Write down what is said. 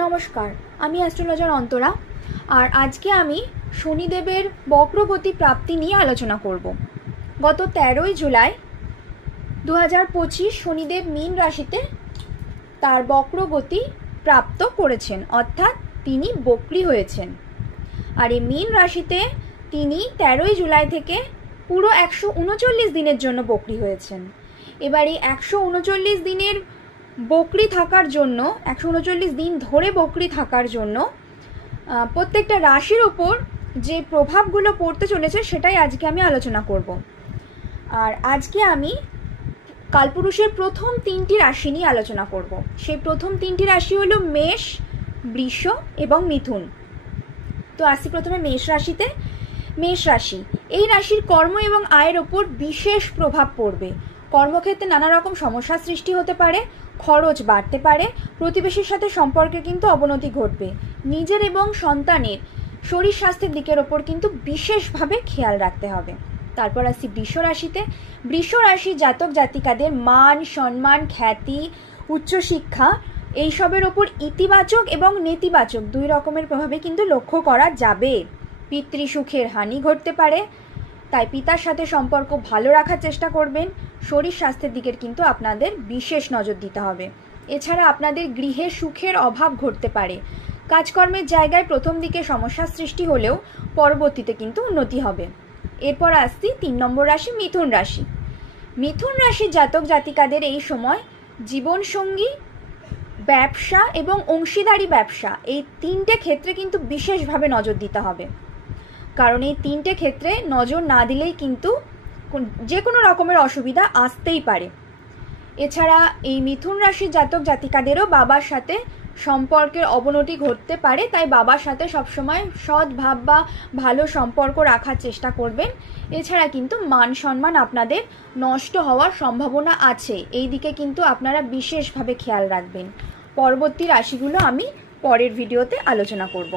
নমস্কার, আমি অ্যাস্ট্রোলজার অন্তরা। আর আজকে আমি শনিদেবের বক্রগতি প্রাপ্তি নিয়ে আলোচনা করব। গত 13ই জুলাই 2025 শনিদেব মীন রাশিতে তার বক্রগতি প্রাপ্ত করেছেন, অর্থাৎ তিনি বক্রী হয়েছেন। আর এই মীন রাশিতে তিনি 13ই জুলাই থেকে পুরো 139 দিনের জন্য বক্রী হয়েছেন। এবার এই 139 দিনের বক্রী থাকার জন্য, 139 দিন ধরে বক্রী থাকার জন্য প্রত্যেকটা রাশির ওপর যে প্রভাবগুলো পড়তে চলেছে সেটাই আজকে আমি আলোচনা করব। আর আজকে আমি কালপুরুষের প্রথম 3টি রাশি নিয়ে আলোচনা করব। সেই প্রথম 3টি রাশি হলো মেষ, বৃষ এবং মিথুন। তো আসি প্রথমে মেষ রাশিতে। মেষ রাশি, এই রাশির কর্ম এবং আয়ের ওপর বিশেষ প্রভাব পড়বে। কর্মক্ষেত্রে নানা রকম সমস্যার সৃষ্টি হতে পারে, খরচ বাড়তে পারে, প্রতিবেশীর সাথে সম্পর্কে কিন্তু অবনতি ঘটবে। নিজের এবং সন্তানের শরীর স্বাস্থ্যের দিকের ওপর কিন্তু বিশেষভাবে খেয়াল রাখতে হবে। তারপর আসি বৃষ রাশিতে। বৃষ রাশির জাতক জাতিকাদের মান সম্মান, খ্যাতি, উচ্চশিক্ষা এইসবের ওপর ইতিবাচক এবং নেতিবাচক দুই রকমের প্রভাবে কিন্তু লক্ষ্য করা যাবে। পিতৃসুখের হানি ঘটতে পারে, তাই পিতার সাথে সম্পর্ক ভালো রাখার চেষ্টা করবেন। শরীর স্বাস্থ্যের দিকের কিন্তু আপনাদের বিশেষ নজর দিতে হবে। এছাড়া আপনাদের গৃহে সুখের অভাব ঘটতে পারে। কাজকর্মের জায়গায় প্রথম দিকে সমস্যার সৃষ্টি হলেও পরবর্তীতে কিন্তু উন্নতি হবে। এরপর আসছি 3 নম্বর রাশি, মিথুন রাশি। মিথুন রাশির জাতক জাতিকাদের এই সময় জীবনসঙ্গী, ব্যবসা এবং অংশীদারি ব্যবসা এই 3টে ক্ষেত্রে কিন্তু বিশেষভাবে নজর দিতে হবে। কারণ এই 3টে ক্ষেত্রে নজর না দিলেই কিন্তু যে কোনো রকমের অসুবিধা আসতেই পারে। এছাড়া এই মিথুন রাশির জাতক জাতিকাদেরও বাবার সাথে সম্পর্কের অবনতি ঘটতে পারে, তাই বাবার সাথে সবসময় সদ্ভাব বা ভালো সম্পর্ক রাখার চেষ্টা করবেন। এছাড়া কিন্তু মান সম্মান আপনাদের নষ্ট হওয়ার সম্ভাবনা আছে, এই দিকে কিন্তু আপনারা বিশেষভাবে খেয়াল রাখবেন। পরবর্তী রাশিগুলো আমি পরের ভিডিওতে আলোচনা করব।